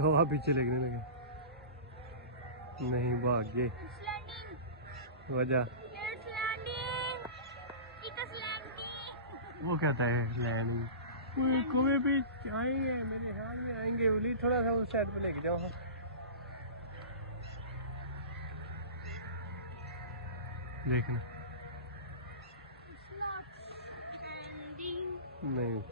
हवा पीछे लगने लगे। नहीं भाग गए। वजह वो कहता है लैंडिंग। कुएं पे आएंगे, मेरे ख्याल में आएंगे। उली थोड़ा सा उस साइड पे लेके जाओ। देखना नहीं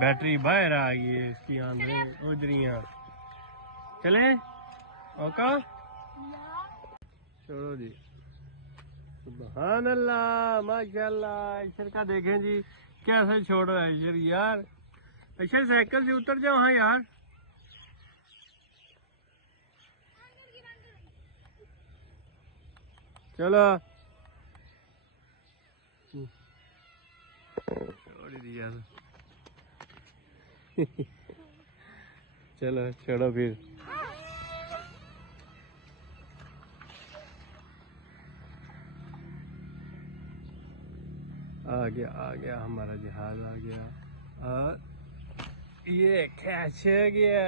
बैटरी बाहर आ गई है इसकी, आंखें उजरियां। चले ओका छोड़ो जी। सुभान अल्लाह माशाल्लाह। अशर का देखें जी कैसे छोड़ रहा है अशर। यार अशर साइकिल से उतर जाओ। हाँ यार चलो छोड़ दिया। चलो छोड़ो फिर। आ गया हमारा जहाज आ गया और ये कैच गया।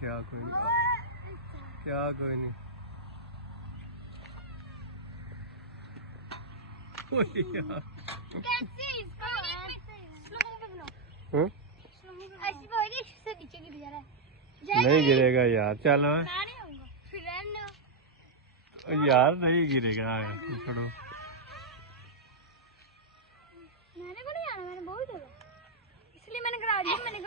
क्या कोई नहीं, क्या कोई नहीं। नहीं गिरेगा यार। चलो यार नहीं गिरेगा। छोड़ो मैंने को नहीं आना, मैंने बहुत जगह इसलिए मैंने करा दिया। मैंने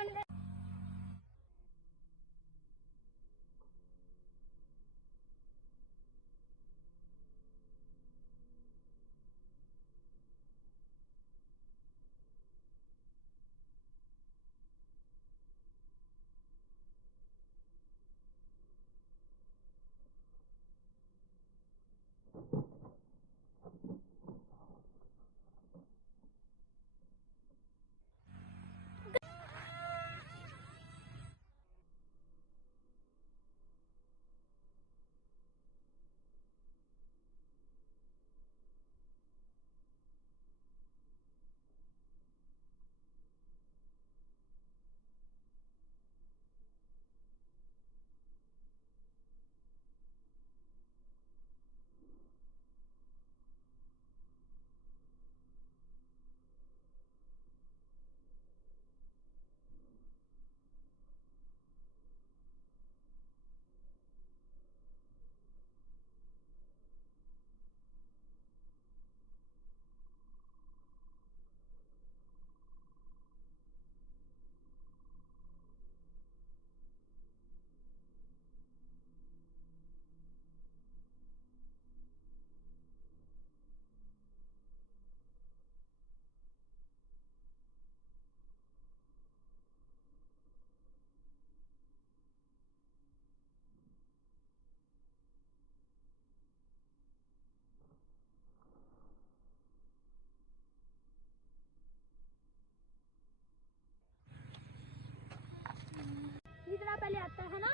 जितना पहले आता है ना,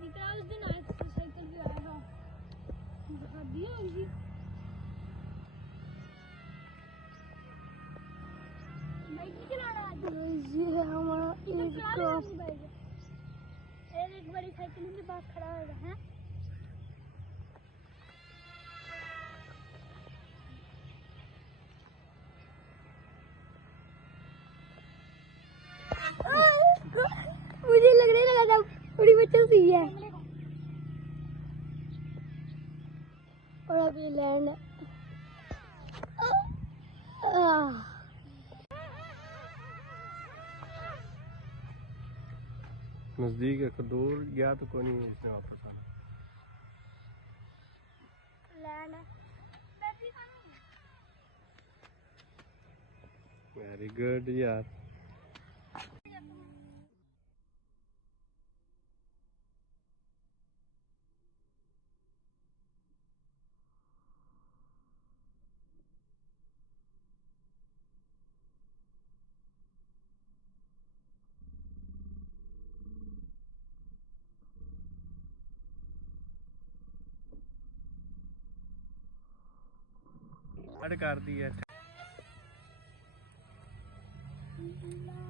जितना उस दिन आए थे साइकिल भी आएगा दिखा दिए होंगी। बाइक भी चलाना आता है। ये है हमारा एक बड़ी साइकिल के पास खड़ा होगा है। मुझे लगने लगा था बड़ी बच्चा सी है। और अब ये लैंड नजदीक है, दूर गया तो कोई नहीं है इससे वापस आना। वेरी गुड यार। स्टार्ट कर दी है। ला